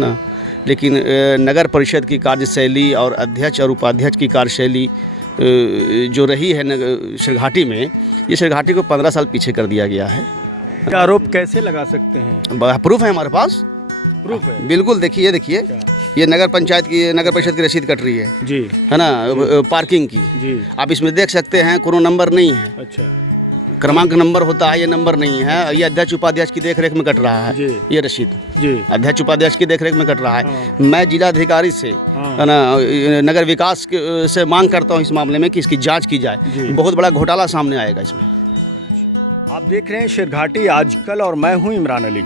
ना। लेकिन नगर परिषद की कार्यशैली और अध्यक्ष और उपाध्यक्ष की कार्यशैली जो रही है सिरघाटी में, ये सिरघाटी को 15 साल पीछे कर दिया गया है। आरोप कैसे लगा सकते हैं? प्रूफ है हमारे पास, प्रूफ है। बिल्कुल। देखिए ये नगर पंचायत की, नगर परिषद की रसीद कट रही है जी, है ना, पार्किंग की जी। आप इसमें देख सकते हैं, कोनो नंबर नहीं है। अच्छा, क्रमांक नंबर होता है, ये नंबर नहीं है। ये अध्यक्ष उपाध्यक्ष की देखरेख में कट रहा है जी। ये रसीद, जी। अध्यक्ष उपाध्यक्ष की देखरेख में कट रहा है। हाँ। मैं जिलाधिकारी से हाँ। है ना, नगर विकास से मांग करता हूँ इस मामले में कि इसकी जांच की जाए। बहुत बड़ा घोटाला सामने आएगा इसमें। आप देख रहे हैं सिरघाटी आजकल और मैं हूं इमरान अली।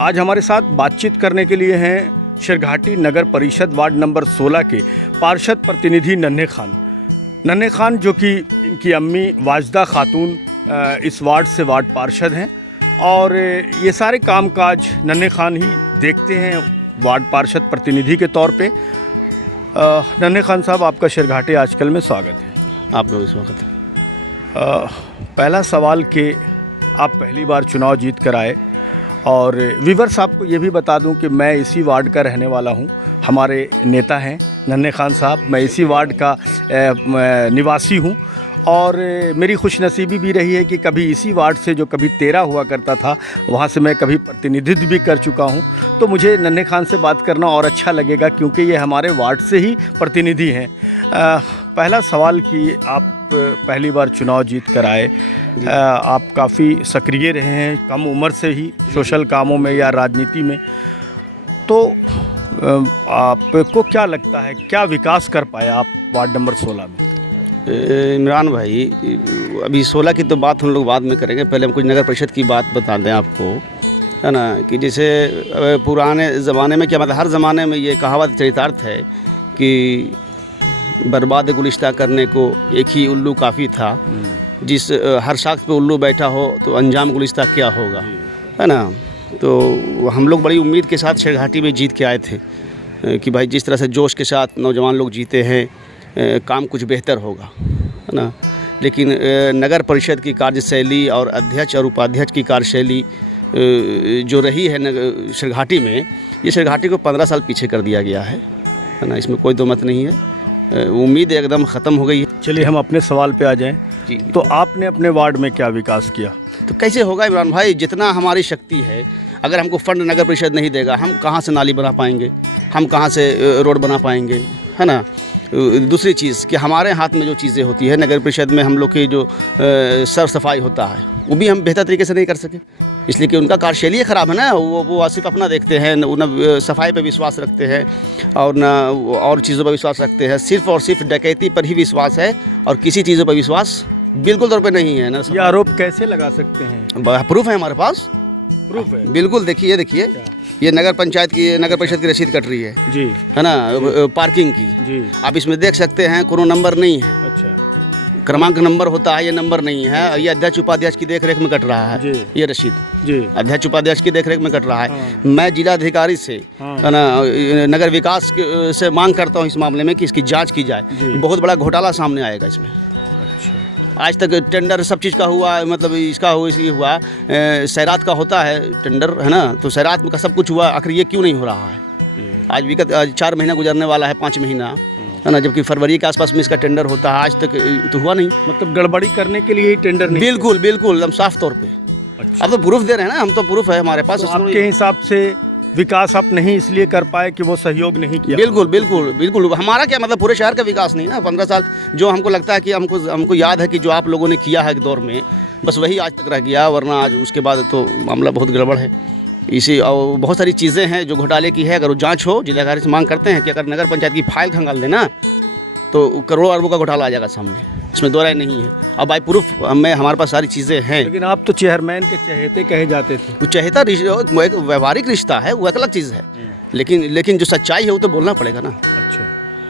आज हमारे साथ बातचीत करने के लिए हैं सिरघाटी नगर परिषद वार्ड नंबर 16 के पार्षद प्रतिनिधि नन्हे खान। नन्हे खान जो कि इनकी अम्मी वाजदा खातून इस वार्ड से वार्ड पार्षद हैं और ये सारे कामकाज नन्हे खान ही देखते हैं वार्ड पार्षद प्रतिनिधि के तौर पे। नन्हे खान साहब, आपका सिरघाटी आजकल में स्वागत है। आपका भी स्वागत है। पहला सवाल कि आप पहली बार चुनाव जीत कर आए और व्यूअर्स आपको ये भी बता दूं कि मैं इसी वार्ड का रहने वाला हूं। हमारे नेता हैं नन्हे खान साहब, मैं इसी वार्ड का निवासी हूं और मेरी खुशनसीबी भी रही है कि कभी इसी वार्ड से, जो कभी 13 हुआ करता था, वहां से मैं कभी प्रतिनिधित्व भी कर चुका हूं। तो मुझे नन्हे खान से बात करना और अच्छा लगेगा क्योंकि ये हमारे वार्ड से ही प्रतिनिधि हैं। पहला सवाल कि आप पहली बार चुनाव जीत कर आए, आप काफ़ी सक्रिय रहे हैं कम उम्र से ही सोशल कामों में या राजनीति में, तो आपको क्या लगता है क्या विकास कर पाए आप वार्ड नंबर 16 में? इमरान भाई, अभी 16 की तो बात हम लोग बाद में करेंगे, पहले हम कुछ नगर परिषद की बात बता दें आपको, है ना, कि जैसे पुराने ज़माने में, क्या मतलब हर ज़माने में ये कहावत चरितार्थ है कि बर्बाद गुलिस्ता करने को एक ही उल्लू काफ़ी था। जिस हर शाख पे उल्लू बैठा हो तो अंजाम गुलिस्ता क्या होगा, है ना। तो हम लोग बड़ी उम्मीद के साथ सिरघाटी में जीत के आए थे कि भाई जिस तरह से जोश के साथ नौजवान लोग जीते हैं, काम कुछ बेहतर होगा, है ना। लेकिन नगर परिषद की कार्यशैली और अध्यक्ष और उपाध्यक्ष की कार्यशैली जो रही है सिरघाटी में, ये सिरघाटी को 15 साल पीछे कर दिया गया है ना। इसमें कोई दो मत नहीं है। उम्मीद एकदम ख़त्म हो गई है। चलिए हम अपने सवाल पे आ जाएं। जी। तो आपने अपने वार्ड में क्या विकास किया? तो कैसे होगा इमरान भाई, जितना हमारी शक्ति है, अगर हमको फंड नगर परिषद नहीं देगा, हम कहाँ से नाली बना पाएंगे, हम कहाँ से रोड बना पाएंगे, है ना। दूसरी चीज़ कि हमारे हाथ में जो चीज़ें होती है नगर परिषद में, हम लोग की जो सर्व सफाई होता है, वो भी हम बेहतर तरीके से नहीं कर सके, इसलिए कि उनका कार्यशैली ख़राब है ना। वो सिर्फ अपना देखते हैं, न सफाई पर विश्वास रखते हैं और न और चीज़ों पर विश्वास रखते हैं। सिर्फ और सिर्फ डकैती पर ही विश्वास है और किसी चीज़ों पर विश्वास बिल्कुल तौर पे नहीं है ना। ये आरोप कैसे लगा सकते हैं? प्रूफ है हमारे पास, प्रूफ है। बिल्कुल। देखिए ये नगर पंचायत की, नगर परिषद की रसीद कट रही है जी, है ना, पार्किंग की। जी। आप इसमें देख सकते हैं, कोनो नंबर नहीं है। अच्छा, क्रमांक नंबर होता है, ये नंबर नहीं है। ये अध्यक्ष उपाध्यक्ष की देखरेख में कट रहा है जी। ये रसीद, जी। अध्यक्ष उपाध्यक्ष की देखरेख में कट रहा है। हाँ। मैं जिलाधिकारी से हाँ। है ना, नगर विकास से मांग करता हूँ इस मामले में कि इसकी जांच की जाए। बहुत बड़ा घोटाला सामने आएगा इसमें। अच्छा। आज तक टेंडर सब चीज़ का हुआ, मतलब इसका हुआ, सैरात का होता है टेंडर, है ना, तो सैरात का सब कुछ हुआ, आखिर ये क्यों नहीं हो रहा है? आज 4 महीना गुजरने वाला है, 5 महीना, है ना, जबकि फरवरी के आसपास में इसका टेंडर होता है, आज तक तो हुआ नहीं। मतलब गड़बड़ी करने के लिए ही टेंडर नहीं? बिल्कुल एकदम साफ तौर पे। अच्छा। अब तो प्रूफ दे रहे हैं ना, हम तो प्रूफ है हमारे पास। तो आपके हिसाब से विकास आप नहीं इसलिए कर पाए कि वो सहयोग नहीं किया? बिल्कुल। हमारा क्या मतलब, पूरे शहर का विकास नहीं ना। 15 साल जो हमको लगता है कि हमको याद है कि जो आप लोगों ने किया है एक दौर में, बस वही आज तक रह गया, वरना आज उसके बाद तो मामला बहुत गड़बड़ है। इसी और बहुत सारी चीज़ें हैं जो घोटाले की है। अगर वो जांच हो, जिलाधिकारी से मांग करते हैं कि अगर नगर पंचायत की फाइल खंगाल देना तो करोड़ों अरबों का घोटाला आ जाएगा सामने, इसमें दो राय नहीं है। अब बाई प्रूफ में हमारे पास सारी चीज़ें हैं। लेकिन आप तो चेयरमैन के चहेते कहे जाते थे। वो चहेता एक व्यवहारिक रिश्ता है, वो एक अलग चीज़ है। लेकिन जो सच्चाई है वो तो बोलना पड़ेगा ना। अच्छा,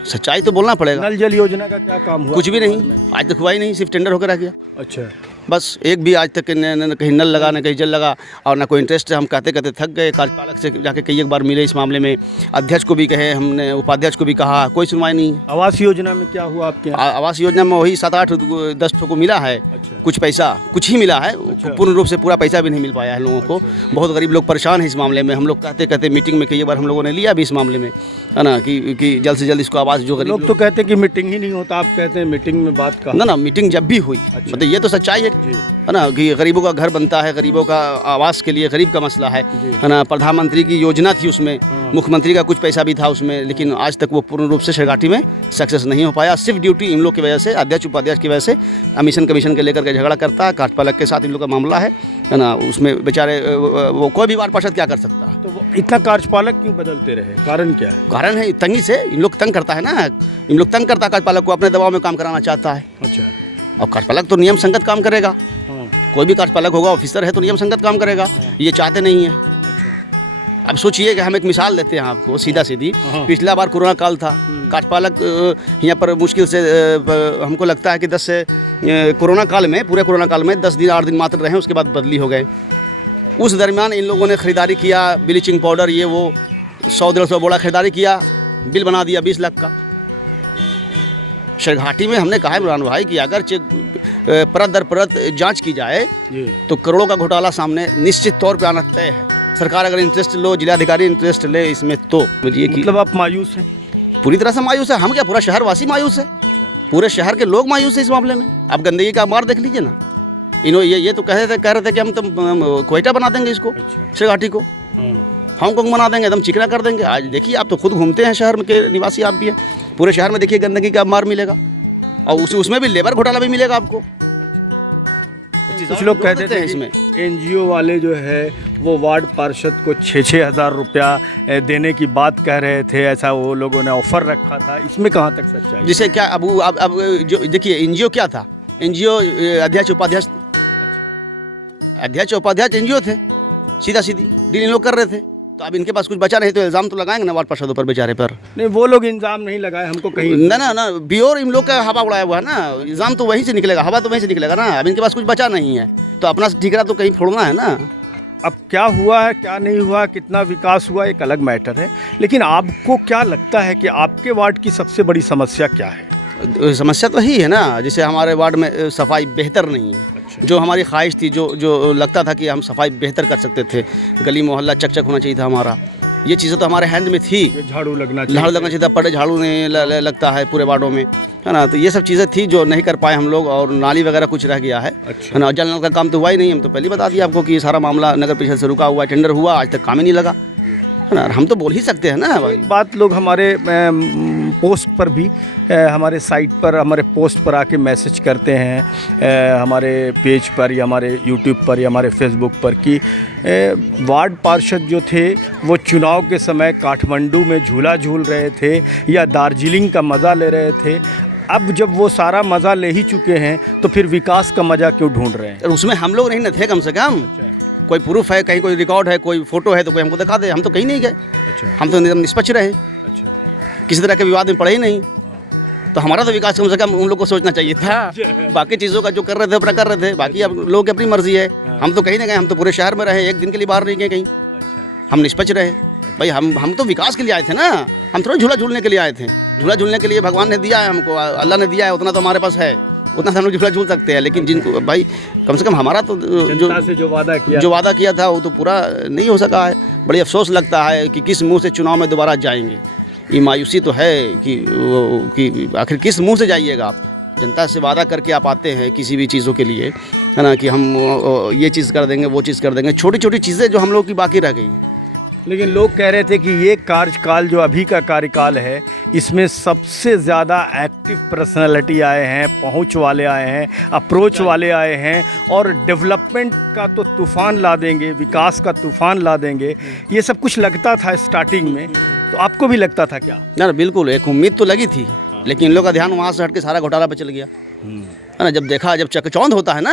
सच्चाई तो बोलना पड़ेगा। नल जल योजना का क्या काम हुआ? कुछ भी नहीं, आज तक हुआ ही नहीं, सिर्फ टेंडर होकर रह गया। अच्छा। बस एक भी आज तक न कहीं नल लगा न कहीं जल लगा और न कोई इंटरेस्ट है। हम कहते कहते थक गए, कार्यपालक से जाके कई एक बार मिले इस मामले में, अध्यक्ष को भी कहे हमने, उपाध्यक्ष को भी कहा, कोई सुनवाई नहीं। आवास योजना में क्या हुआ आपके यहाँ? आवास योजना में वही 7-8 10 ठो को मिला है। अच्छा। कुछ पैसा कुछ ही मिला है। अच्छा। पूर्ण रूप से पूरा पैसा भी नहीं मिल पाया है लोगों को। बहुत गरीब लोग परेशान हैं इस मामले में। हम लोग कहते कहते मीटिंग में कई बार हम लोगों ने लिया भी इस मामले में, है ना, कि जल्द से जल्द इसको आवास जो गरीब लोग तो कहते हैं कि मीटिंग ही नहीं होता, आप कहते हैं मीटिंग में बात का। ना मीटिंग जब भी हुई, अच्छा। मतलब ये तो सच्चाई है, जी। है ना, कि गरीबों का घर बनता है, गरीबों का आवास के लिए गरीब का मसला है ना। प्रधानमंत्री की योजना थी उसमें, मुख्यमंत्री का कुछ पैसा भी था उसमें, लेकिन आज तक वो पूर्ण रूप से शेरघाटी में सक्सेस नहीं हो पाया। सिर्फ ड्यूटी इन लोग की वजह से, अध्यक्ष उपाध्यक्ष की वजह से मिशन कमीशन के लेकर के झगड़ा करता है। कार्यपालक के साथ इन लोग का मामला है ना। उसमें बेचारे वो कोई भी वार्ड पार्षद क्या कर सकता है। तो वो इतना कार्यपालक क्यों बदलते रहे, कारण क्या है? कारण है तंगी से, इन लोग तंग करता है ना, इन लोग तंग करता है कार्यपालक को, अपने दबाव में काम कराना चाहता है। अच्छा। और कार्यपालक तो नियम संगत काम करेगा। हाँ। कोई भी कार्यपालक होगा, ऑफिसर है तो नियम संगत काम करेगा। ये चाहते नहीं है। अच्छा। अब सोचिए कि हम एक मिसाल देते हैं आपको सीधा सीधी। हाँ। पिछला बार कोरोना काल था, कार्यपालक यहाँ पर मुश्किल से हमको लगता है कि 10 से कोरोना काल में, पूरे कोरोना काल में 10 दिन 8 दिन मात्र रहे, उसके बाद बदली हो गए। उस दरमियान इन लोगों ने ख़रीदारी किया, ब्लीचिंग पाउडर ये वो 100-150 बोरा खरीदारी किया, बिल बना दिया 20 लाख का। शेरघाटी में हमने कहा है इमरान भाई कि अगर परत दर परत जांच की जाए तो करोड़ों का घोटाला सामने निश्चित तौर पे आना तय है। सरकार अगर इंटरेस्ट लो, जिलाधिकारी इंटरेस्ट ले इसमें, तो मुझे मतलब आप मायूस हैं? पूरी तरह से मायूस है। हम क्या, पूरा शहर वासी मायूस है, पूरे शहर के लोग मायूस है इस मामले में। आप गंदगी का मार देख लीजिए ना। ये तो कह रहे थे कि हम तो क्वेटा बना देंगे इसको, शेरघाटी को हांगकांग बना देंगे, एकदम चिकना कर देंगे। आज देखिए, आप तो खुद घूमते हैं, शहर में के निवासी आप भी हैं, पूरे शहर में देखिए गंदगी का मार मिलेगा, और उसमें भी लेबर घोटाला भी मिलेगा आपको। कुछ लोग कहते थे इसमें एनजीओ वाले जो है वो वार्ड पार्षद को 6-6 हज़ार रुपया देने की बात कह रहे थे, ऐसा वो लोगों ने ऑफर रखा था। इसमें कहाँ तक सच्चाई? जिसे क्या अब जो देखिए, एनजीओ क्या था, एनजीओ अध्यक्ष उपाध्यक्ष थे। अध्यक्ष उपाध्यक्ष एनजीओ थे, सीधा सीधी डील इन लोग कर रहे थे। तो अब इनके पास कुछ बचा नहीं तो इल्ज़ाम तो लगाएंगे ना वार्ड पार्षदों पर, बेचारे पर। नहीं, वो लोग इल्ज़ाम नहीं लगाए हमको कहीं। ना बियोर इन लोग का हवा उड़ाया हुआ है ना, इल्ज़ाम तो वहीं से निकलेगा, हवा तो वहीं से निकलेगा ना। अब इनके पास कुछ बचा नहीं है तो अपना ठिकरा तो कहीं फोड़ना है ना। अब क्या हुआ है, क्या नहीं हुआ, कितना विकास हुआ, एक अलग मैटर है। लेकिन आपको क्या लगता है कि आपके वार्ड की सबसे बड़ी समस्या क्या है? समस्या तो यही है ना, जैसे हमारे वार्ड में सफाई बेहतर नहीं है। जो हमारी ख्वाहिश थी, जो लगता था कि हम सफाई बेहतर कर सकते थे, गली मोहल्ला चकचक होना चाहिए था हमारा, ये चीज़ें तो हमारे हैंड में थी। झाड़ू लगना चाहिए था, पड़े झाड़ू नहीं लगता है पूरे वार्डों में, है ना। तो ये सब चीज़ें थी जो नहीं कर पाए हम लोग, और नाली वगैरह कुछ रह गया है। अच्छा। है ना। जल नल का काम तो हुआ ही नहीं। हम तो पहले बता दिया आपको कि ये सारा मामला नगर परिषद से रुका हुआ, टेंडर हुआ, आज तक काम ही नहीं लगा, है ना। हम तो बोल ही सकते हैं ना। एक बात लोग हमारे पोस्ट पर भी, हमारे साइट पर, हमारे पोस्ट पर आके मैसेज करते हैं, हमारे पेज पर या हमारे यूट्यूब पर या हमारे फेसबुक पर, कि वार्ड पार्षद जो थे वो चुनाव के समय काठमांडू में झूला झूल रहे थे या दार्जिलिंग का मज़ा ले रहे थे। अब जब वो सारा मज़ा ले ही चुके हैं तो फिर विकास का मज़ा क्यों ढूंढ रहे हैं? उसमें हम लोग नहीं न थे, कम से कम कोई प्रूफ है, कहीं कोई रिकॉर्ड है, कोई फोटो है तो कोई हमको दिखा दे। हम तो कहीं नहीं गए। अच्छा। हम तो निष्पक्ष रहे। अच्छा। किसी तरह के विवाद में पड़े ही नहीं। तो हमारा तो विकास कम से कम उन लोग को सोचना चाहिए था। बाकी चीज़ों का जो कर रहे थे अपना कर रहे थे, बाकी अब लोगों की अपनी मर्जी है। हम तो कहीं ना गए, हम तो पूरे शहर में रहे, एक दिन के लिए बाहर नहीं गए कहीं। हम निष्पक्ष रहे भाई। हम तो विकास के लिए आए थे ना, हम थोड़ा झूला झूलने के लिए आए थे। झूला झूलने के लिए भगवान ने दिया है हमको, अल्लाह ने दिया है, उतना तो हमारे पास है, उतना से हम लोग झूला झूल सकते हैं। लेकिन जिनको भाई कम से कम हमारा तो जो वादा किया था वो तो पूरा नहीं हो सका है। बड़ी अफसोस लगता है कि किस मुंह से चुनाव में दोबारा जाएंगे। ये मायूसी तो है कि आखिर किस मुंह से जाइएगा आप। जनता से वादा करके आप आते हैं किसी भी चीज़ों के लिए, है ना, कि हम ये चीज़ कर देंगे, वो चीज़ कर देंगे, छोटी छोटी चीज़ें जो हम लोग की बाकी रह गई। लेकिन लोग कह रहे थे कि ये कार्यकाल जो अभी का कार्यकाल है, इसमें सबसे ज़्यादा एक्टिव पर्सनालिटी आए हैं, पहुंच वाले आए हैं, अप्रोच वाले आए हैं, और डेवलपमेंट का तो तूफ़ान ला देंगे, विकास का तूफ़ान ला देंगे। ये सब कुछ लगता था स्टार्टिंग में, तो आपको भी लगता था क्या? ना बिल्कुल, एक उम्मीद तो लगी थी, लेकिन इन लोग का ध्यान वहाँ से हट के सारा घोटाला पे चल गया, है ना। जब देखा, जब चकचौंध होता है ना,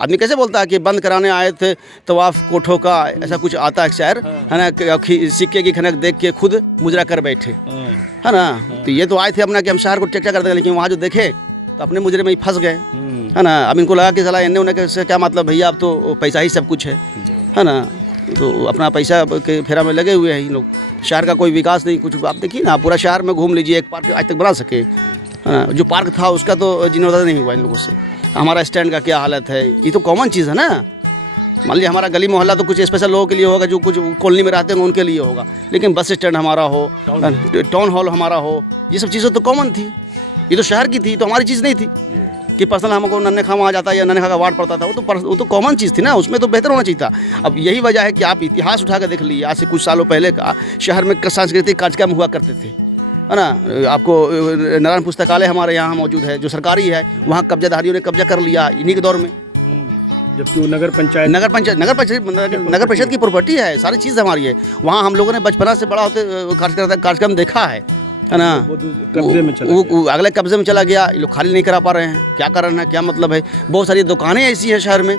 आदमी कैसे बोलता है कि बंद कराने आए थे तवाफ कोठों का, ऐसा कुछ आता है शायर, है ना, सिक्के की खनक देख के खुद मुजरा कर बैठे, है ना। तो ये तो आए थे अपना कि हम शहर को चर्चा कर देंगे, लेकिन वहाँ जो देखे तो अपने मुजरे में ही फंस गए, है ना। अब इनको लगा कि साला इन्हें उन्हें से क्या मतलब भैया, अब तो पैसा ही सब कुछ है ना। तो अपना पैसा के फेरा में लगे हुए हैं इन लोग। शहर का कोई विकास नहीं कुछ। आप देखिए ना, पूरा शहर में घूम लीजिए, एक पार्क आज तक बना सके, है ना। जो पार्क था उसका तो जीर्णोद्धार नहीं हुआ इन लोगों से। हमारा स्टैंड का क्या हालत है, ये तो कॉमन चीज़ है ना। मान लीजिए हमारा गली मोहल्ला तो कुछ स्पेशल लोगों के लिए होगा, जो कुछ कॉलोनी में रहते हैं उनके लिए होगा, लेकिन बस स्टैंड हमारा हो, टाउन हॉल हमारा हो, ये सब चीज़ें तो कॉमन थी। ये तो शहर की थी, तो हमारी चीज़ नहीं थी कि पर्सनल हमको नन्हे खां वहाँ जाता है या नन्हे खां का वार्ड पड़ता था। वो तो कॉमन चीज़ थी ना, उसमें तो बेहतर होना चाहिए था। अब यही वजह है कि आप इतिहास उठा कर देख लीजिए, आज से कुछ सालों पहले का शहर में सांस्कृतिक कार्यक्रम हुआ करते थे, है ना। आपको नारायण पुस्तकालय हमारे यहाँ मौजूद है, जो सरकारी है, वहाँ कब्जाधारियों ने कब्जा कर लिया इन्हीं के दौर में, जबकि वो नगर परिषद की प्रॉपर्टी है, सारी चीज़ हमारी है। वहाँ हम लोगों ने बचपना से बड़ा होते कार्यक्रम देखा है ना। कब्जे में चला वो अगले कब्जे में चला गया, ये लोग खाली नहीं करा पा रहे हैं। क्या कारण है, क्या मतलब है। बहुत सारी दुकानें ऐसी हैं शहर में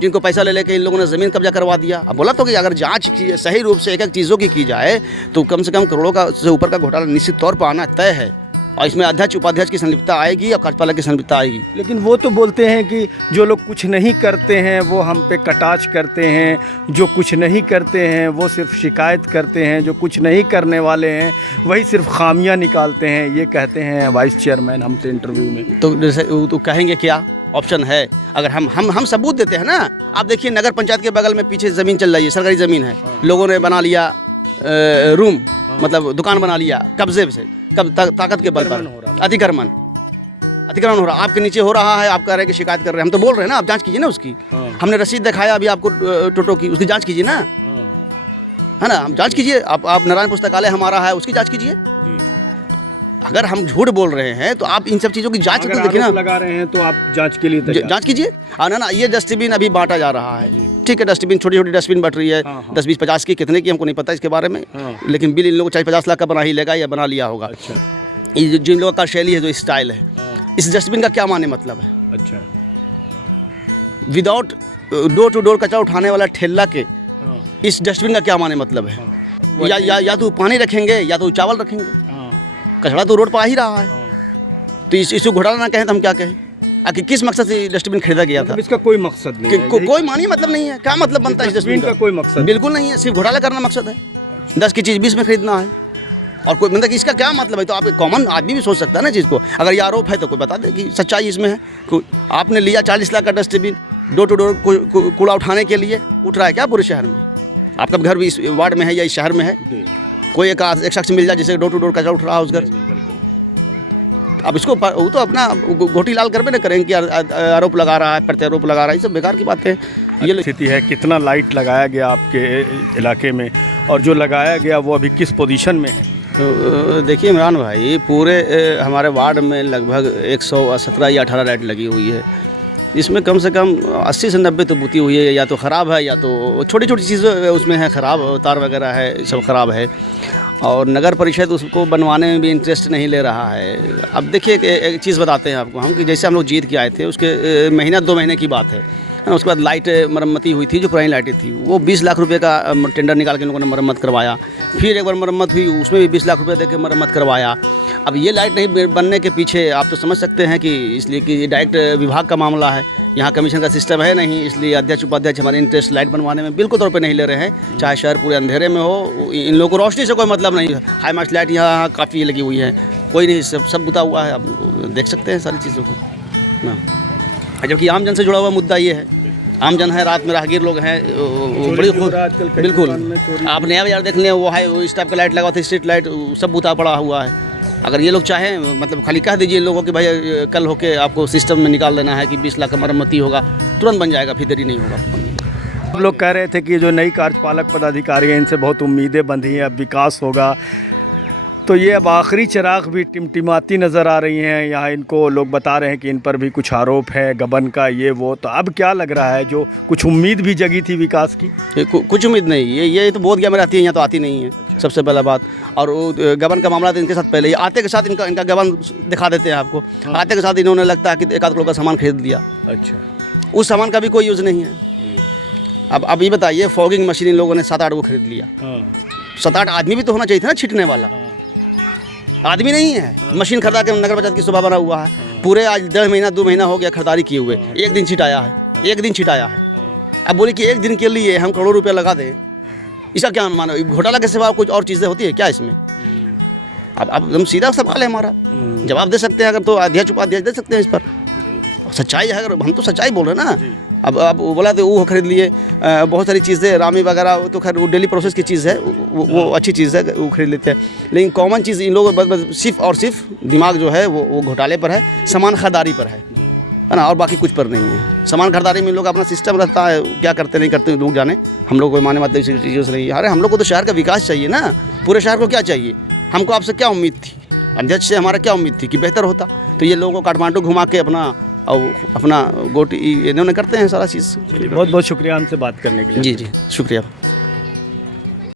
जिनको पैसा ले लेके इन लोगों ने ज़मीन कब्जा करवा दिया। अब बोला तो कि अगर जांच सही रूप से एक एक चीज़ों की जाए तो कम से कम करोड़ों का से ऊपर का घोटाला निश्चित तौर पर आना तय है, और इसमें अध्यक्ष उपाध्यक्ष की संलिप्तता आएगी और कार्यपालक की संलिप्तता आएगी। लेकिन वो तो बोलते हैं कि जो लोग कुछ नहीं करते हैं वो हम पे कटाक्ष करते हैं, जो कुछ नहीं करते हैं वो सिर्फ शिकायत करते हैं, जो कुछ नहीं करने वाले हैं वही सिर्फ खामियां निकालते हैं, ये कहते हैं वाइस चेयरमैन हमसे इंटरव्यू में। तो जैसे तो कहेंगे क्या ऑप्शन है, अगर हम सबूत देते हैं ना। आप देखिए नगर पंचायत के बगल में पीछे ज़मीन चल रही है, सरकारी ज़मीन है, लोगों ने बना लिया रूम, मतलब दुकान बना लिया कब्जे से, कब ताकत के बल पर अतिक्रमण हो रहा, आपके नीचे हो रहा है, आप कह रहे हैं कि शिकायत कर रहे हैं। हम तो बोल रहे हैं ना, आप जांच कीजिए ना उसकी। हमने रसीद दिखाया अभी आपको टोटो की, उसकी जांच कीजिए ना, है ना। हम जांच कीजिए, आप नारायण पुस्तकालय हमारा है, उसकी जांच कीजिए। अगर हम झूठ बोल रहे हैं तो आप इन सब चीज़ों की जांच करके देखिए ना। लगा रहे हैं तो आप जांच के लिए जांच कीजिए। ना ये डस्टबिन अभी बांटा जा रहा है, ठीक है, डस्टबिन छोटी छोटी डस्टबिन बट रही है, 10 20 50 की, कितने की हमको नहीं पता इसके बारे में, लेकिन बिल इन लोगों को 40-50 लाख का बना ही लेगा या बना लिया होगा। ये जो इन लोगों का शैली है, जो स्टाइल है, इस डस्टबिन का क्या माने मतलब है। अच्छा, विदाउट डोर टू डोर कचरा उठाने वाला ठेला के इस डस्टबिन का क्या माने मतलब है। या तो पानी रखेंगे या तो चावल रखेंगे, कचरा तो रोड पर आ ही रहा है। तो इसको घोटाला ना कहें तो हम क्या कहें। आखिर किस मकसद से डस्टबिन खरीदा गया था, इसका कोई मकसद नहीं है, कोई मानी मतलब नहीं है। क्या मतलब बनता है इस डस्टबिन का, कोई मकसद बिल्कुल नहीं है, सिर्फ घोटाला करना मकसद है। 10 की चीज़ 20 में खरीदना है, और कोई मतलब इसका क्या मतलब है। तो आप कॉमन आदमी भी सोच सकता है ना चीज़ को। अगर ये आरोप है तो कोई बता दे कि सच्चाई इसमें है। आपने लिया 40 लाख का डस्टबिन, डोर टू डोर कूड़ा उठाने के लिए उठ रहा है क्या पूरे शहर में। आपका घर भी इस वार्ड में है या इस शहर में है, कोई एक शख्स मिल जाए जिसे डोर टू डोर कचरा उठ रहा है उस घर। अब इसको वो तो अपना घोटी लाल करबे न करेंगे कि आरोप लगा रहा है, प्रत्यारोप लगा रहा है, ये सब बेकार की बात है। ये स्थिति है, कितना लाइट लगाया गया आपके इलाके में, और जो लगाया गया वो अभी किस पोजीशन में है। तो देखिए इमरान भाई, पूरे हमारे वार्ड में लगभग 117 या 18 लाइट लगी हुई है। इसमें कम से कम 80 से 90 तो बुती हुई है, या तो ख़राब है या तो छोटी छोटी चीज़ें उसमें है ख़राब, तार वगैरह है, सब ख़राब है। और नगर परिषद उसको बनवाने में भी इंटरेस्ट नहीं ले रहा है। अब देखिए एक चीज़ बताते हैं आपको हम, कि जैसे हम लोग जीत के आए थे, उसके महीना 2 महीने की बात है ना। उसके बाद लाइट मरम्मती हुई थी, जो पुरानी लाइटें थी, वो 20 लाख रुपए का टेंडर निकाल के इन लोगों ने मरम्मत करवाया। फिर एक बार मरम्मत हुई, उसमें भी 20 लाख रुपए दे के मरम्मत करवाया। अब ये लाइट नहीं बनने के पीछे आप तो समझ सकते हैं कि इसलिए कि डायरेक्ट विभाग का मामला है, यहाँ कमीशन का सिस्टम है नहीं, इसलिए अध्यक्ष उपाध्यक्ष हमारे इंटरेस्ट लाइट बनवाने में बिल्कुल तौर पे नहीं ले रहे हैं। चाहे शहर पूरे अंधेरे में हो, इन लोगों को रोशनी से कोई मतलब नहीं है। हाई मार्क्स लाइट यहाँ काफ़ी लगी हुई है, कोई नहीं, सब बुता हुआ है। आप देख सकते हैं सारी चीज़ों को ना। जबकि आम जन से जुड़ा हुआ मुद्दा ये है, आम जन है, रात में राहगीर लोग हैं, बड़ी बिल्कुल। आप नया बाजार देख लें, वो है, वो इस टाइप का लाइट लगा था, स्ट्रीट लाइट, सब बुता पड़ा हुआ है। अगर ये लोग चाहें, मतलब खाली कह दीजिए लोगों कि भाई कल होके आपको सिस्टम में निकाल देना है कि 20 लाख का मरम्मती होगा, तुरंत बन जाएगा, फिर देरी नहीं होगा। आप लोग कह रहे थे कि जो नई कार्यपालक पदाधिकारी हैं, इनसे बहुत उम्मीदें बंधी हैं, अब विकास होगा, तो ये अब आखिरी चिराग भी टिमटिमाती नज़र आ रही हैं। यहाँ इनको लोग बता रहे हैं कि इन पर भी कुछ आरोप है गबन का, ये वो। तो अब क्या लग रहा है, जो कुछ उम्मीद भी जगी थी विकास की, कुछ उम्मीद नहीं। ये तो बोध गया में रहती है, यहाँ तो आती नहीं है। अच्छा। सबसे पहला बात, और गबन का मामला तो इनके साथ पहले ही आते के साथ इनका गबन दिखा देते हैं आपको। हाँ। आते के साथ इन्होंने लगता है कि 1 आध करोड़ का सामान खरीद लिया। अच्छा, उस सामान का भी कोई यूज़ नहीं है। अब ये बताइए, फॉगिंग मशीन इन लोगों ने 7-8 को खरीद लिया। 7-8 आदमी भी तो होना चाहिए था ना छिटने वाला, आदमी नहीं है। मशीन खरीदा के नगर पंचायत की शोभा बना हुआ है। पूरे आज 1.5 महीना 2 महीना हो गया खरीदारी किए हुए, एक दिन छिटाया है, एक दिन छिटाया है। अब बोले कि एक दिन के लिए हम करोड़ों रुपया लगा दें, इसका क्या अनुमान है? घोटाला के सिवा कुछ और चीज़ें होती है क्या इसमें? अब एकदम सीधा सवाल है हमारा, जवाब दे सकते हैं अगर तो अध्यक्ष उपाध्यक्ष दे सकते हैं इस पर। सच्चाई है, अगर हम तो सच्चाई बोल रहे हैं ना। अब वो बोला तो वो खरीद लिए, बहुत सारी चीज़ें रामी वगैरह, वो तो खैर वो डेली प्रोसेस की चीज़ है, वो अच्छी चीज़ है, वो खरीद लेते हैं। लेकिन कॉमन चीज़ इन लोगों बस सिर्फ और सिर्फ दिमाग जो है वो घोटाले पर है, सामान खरीदारी पर है ना, और बाकी कुछ पर नहीं है। सामान खरीदारी में लोग अपना सिस्टम रहता है, क्या करते नहीं करते लोग जाने, हम लोग कोई माने मतलब इसी चीज़ों से नहीं। अरे हम लोग को तो शहर का विकास चाहिए ना, पूरे शहर को क्या चाहिए? हमको आपसे क्या उम्मीद थी, अध्यक्ष से हमारा क्या उम्मीद थी कि बेहतर होता? तो ये लोगों को काठमांडू घुमा के अपना गोटी इन्होंने करते हैं सारा चीज़। बहुत बहुत शुक्रिया हमसे बात करने के लिए। जी शुक्रिया।